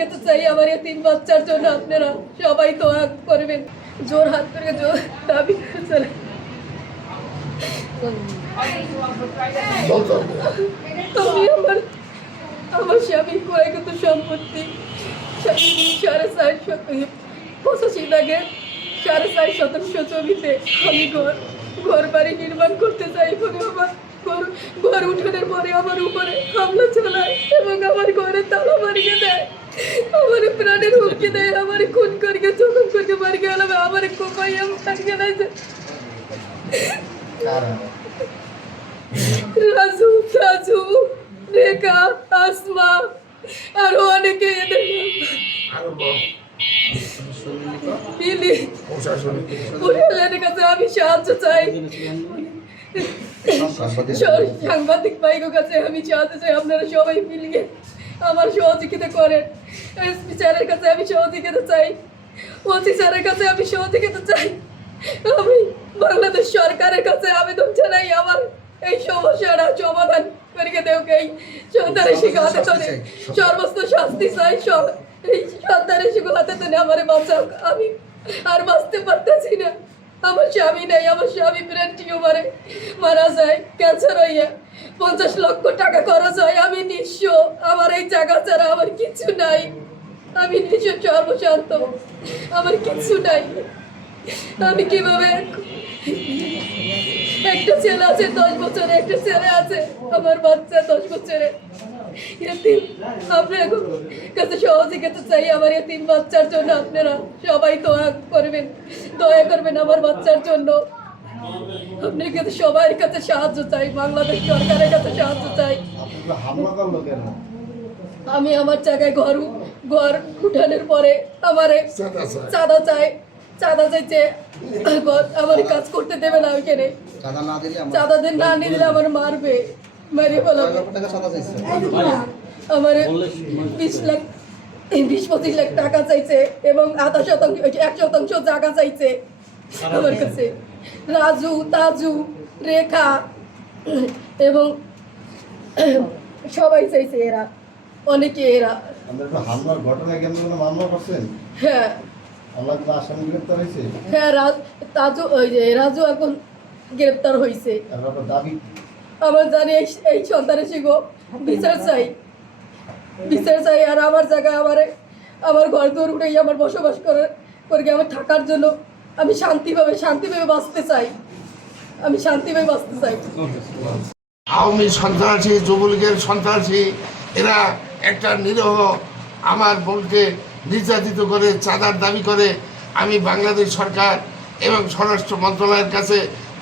কাছে চাই আমার এই তিন বাচ্চার জন্য আপনারা সবাই দোয়া করবেন। জোর হাত করে জোর দাবি করে আমার আমার স্বামী ক্রয়গত সম্পত্তি সাড়ে চার পঁচাশি লাগে সাড়ে চার শতাংশ জমিতে আমি ঘর ঘর বাড়ি নির্মাণ করতে চাই এবং আমার ঘর ঘর উঠানোর পরে আমার উপরে হামলা চালায় এবং আমার ঘরে তালা মারিয়ে দেয়। আমার প্রাণের হুমকি দেয় আমার খুন করিয়ে জখম করিয়ে মারি গেল আমার কোপাই আমি মারিয়ে দেয় রাজু রাজু রেখা আসমা আরও অনেকে এদের কাছে আমি সাহায্য চাই। সাংবাদিক ভাইগো কাছে। আমি সাহায্য চাই আপনারা সবাই মিলিয়ে আমার সহযোগিতা করেন। এসপি স্যারের কাছে আমি সহযোগিতা চাই ওসি স্যারের কাছে আমি সহযোগিতা চাই। আমি বাংলাদেশ সরকারের কাছে আবেদন জানাই আমার এই সমস্যাটা সমাধান করিয়ে দেও এই সন্তানের শিখা হাতে ধরে সর্বস্ত শাস্তি চাই সব এই সন্তানের শিখা হাতে ধরে আমার বাঁচাও আমি আর বাঁচতে পারতেছি না। আমার স্বামী নেই, আমার স্বামী ব্রেন টিউমারে মারা যায় ক্যান্সার হইয়া। পঞ্চাশ লক্ষ টাকা খরচ হয়, আমি নিঃস্ব। আমার এই জায়গা ছাড়া আমার কিছু নাই। আমি নিঃস্ব, সর্বশান্ত। আমার কিছু নাই। আমি কীভাবে একটা ছেলে আছে, দশ বছরে একটা ছেলে আছে, আমার বাচ্চা দশ বছরে। এতিম আপনার কাছে সহযোগিতা চাই আমার এতিম বাচ্চার জন্য আপনারা সবাই দোয়া করবেন দয়া করবেন আমার বাচ্চার জন্য। আপনার কাছে সবার কাছে সাহায্য চাই বাংলাদেশ সরকারের কাছে সাহায্য চাই। আমি আমার জায়গায় ঘর ঘর উঠানোর পরে আমারে চাঁদা চাই। চাঁদা চাইছে আমার কাজ করতে দেবে না ওইখানে। চাঁদা না দিলে চাঁদা দিন না নিলে আমার মারবে। মেরে আমার বিশ লাখ বিশ পঁচিশ লাখ টাকা চাইছে এবং আধা শতাংশ এক শতাংশ জায়গা চাইছে আমার কাছে। রাজু তাজু রেখা এবং সবাই চাইছে এরা অনেকে এরা। হামলার ঘটনা কেন মামলা করছেন? হ্যাঁ। হ্যাঁ রাজ তাজু ওই যে রাজু এখন গ্রেপ্তার হয়েছে দাবি? আমার জানি এই এই সন্তানের শিখো বিচার চাই। বিচার চাই আর আমার জায়গায় আমার আমার ঘর দৌড় উঠেই আমার বসবাস করে করে আমার থাকার জন্য আমি শান্তিভাবে শান্তিভাবে বাঁচতে চাই। আমি শান্তিভাবে বাঁচতে চাই। আওয়ামী সন্ত্রাসী যুবলীগের সন্ত্রাসী এরা একটা নিরহ, আমার বোনকে নির্যাতিত করে, চাঁদার দাবি করে। আমি বাংলাদেশ সরকার এবং স্বরাষ্ট্র মন্ত্রণালয়ের কাছে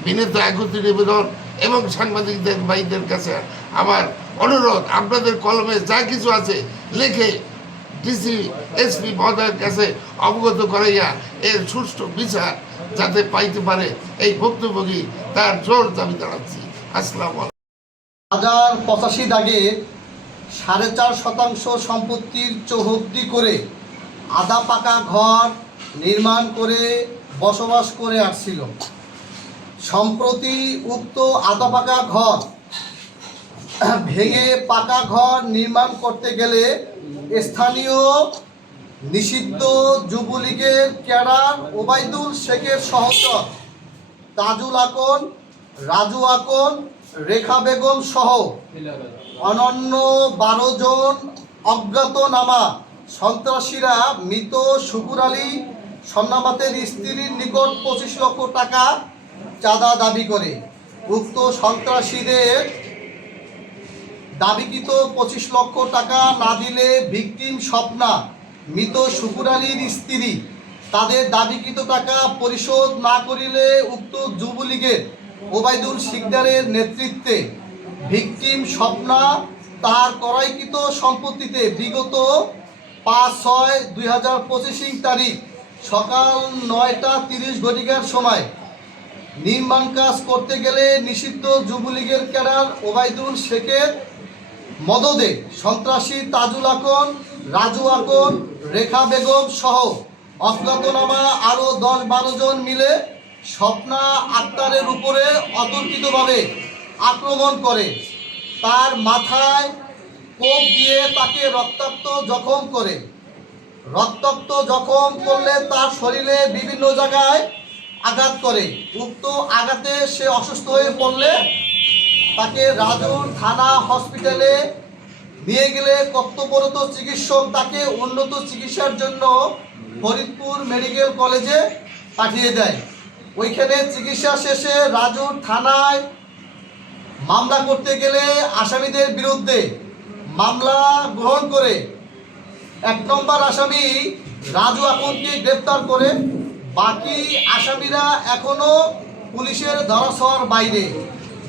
বিনীত আকুতি নিবেদন এবং সাংবাদিকদের ভাইদের কাছে আমার অনুরোধ, আপনাদের কলমে যা কিছু আছে লিখে ডিসি এসপি মহোদয়ের কাছে অবগত করাইয়া এর সুষ্ঠু বিচার যাতে পাইতে পারে এই ভুক্তভোগী তার জোর দাবি জানাচ্ছি আসসালামু। হাজার পঁচাশি দাগে সাড়ে চার শতাংশ সম্পত্তির চৌহদ্দি করে আধা পাকা ঘর নির্মাণ করে বসবাস করে আসছিল সম্প্রতি উক্ত আধা পাকা ঘর ভেঙে পাকা ঘর নির্মাণ করতে গেলে স্থানীয় নিষিদ্ধ যুবলীগের ক্যাডার ওবায়দুল শেখের সহচর তাজুল আকন, রাজু আকন, রেখা বেগম সহ অনন্য বারো জন অজ্ঞাতনামা সন্ত্রাসীরা মৃত শুকুর আলী সন্নামাতের স্ত্রীর নিকট পঁচিশ লক্ষ টাকা চাঁদা দাবি করে। উক্ত সন্ত্রাসীদের দাবিকৃত পঁচিশ লক্ষ টাকা না দিলে ভিকটিম স্বপ্না, মৃত শুকুর আলীর স্ত্রী, তাদের দাবিকৃত টাকা পরিশোধ না করিলে উক্ত যুবলীগের ওবায়দুল শিকদারের নেতৃত্বে ভিকটিম স্বপ্না তার করাইকৃত সম্পত্তিতে বিগত পাঁচ ছয় দুই হাজার পঁচিশ তারিখ সকাল নয়টা তিরিশ ঘটিকার সময় নির্মাণ কাজ করতে গেলে নিষিদ্ধ যুবলীগের ক্যাডার ওবায়দুল শেখের মদদে সন্ত্রাসী তাজুল আকন, রাজু আকন, রেখা বেগম সহ অজ্ঞাতনামা আরও দশ বারো জন মিলে স্বপ্না আক্তারের উপরে অতর্কিতভাবে আক্রমণ করে। তার মাথায় কোপ দিয়ে তাকে রক্তাক্ত জখম করে। রক্তাক্ত জখম করলে তার শরীরে বিভিন্ন জায়গায় আঘাত করে। উক্ত আঘাতে সে অসুস্থ হয়ে পড়লে তাকে রাজুর থানা হসপিটালে নিয়ে গেলে কর্তব্যরত চিকিৎসক তাকে উন্নত চিকিৎসার জন্য ফরিদপুর মেডিকেল কলেজে পাঠিয়ে দেয়। ওইখানে চিকিৎসা শেষে রাজুর থানায় মামলা করতে গেলে আসামিদের বিরুদ্ধে মামলা গ্রহণ করে। এক নম্বর আসামি রাজু আকনকে গ্রেপ্তার করে বাকি আসামিরা এখনও পুলিশের ধরাছোঁয়ার বাইরে।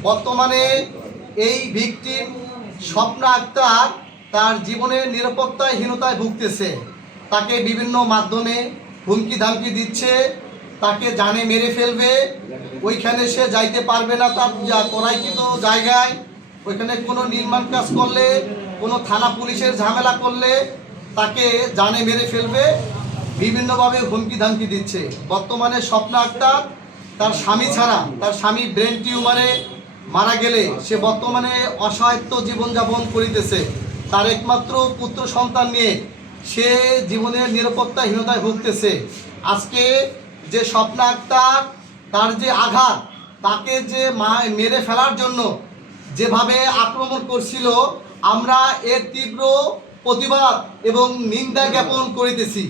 বর্তমানে এই ভিকটিম স্বপ্ন আক্তার তার জীবনের নিরাপত্তাহীনতায় ভুগতেছে। তাকে বিভিন্ন মাধ্যমে হুমকি ধামকি দিচ্ছে, তাকে জানে মেরে ফেলবে, ওইখানে সে যাইতে পারবে না তার করাইকৃত জায়গায়। ওইখানে কোনো নির্মাণ কাজ করলে, কোনো থানা পুলিশের ঝামেলা করলে তাকে জানে মেরে ফেলবে বিভিন্নভাবে হুমকি ধামকি দিচ্ছে। বর্তমানে স্বপ্ন আক্তার তার স্বামী ছাড়া, তার স্বামী ব্রেন টিউমারে মারা গেলে সে বর্তমানে অসহায়ত্ব জীবনযাপন করিতেছে। তার একমাত্র পুত্র সন্তান নিয়ে সে জীবনের নিরাপত্তাহীনতায় ভুগতেছে। আজকে যে স্বপ্ন আক্তার তার যে আঘাত, তাকে যে মা মেরে ফেলার জন্য যেভাবে আক্রমণ করছিল, আমরা এর তীব্র প্রতিবাদ এবং নিন্দা জ্ঞাপন করিতেছি।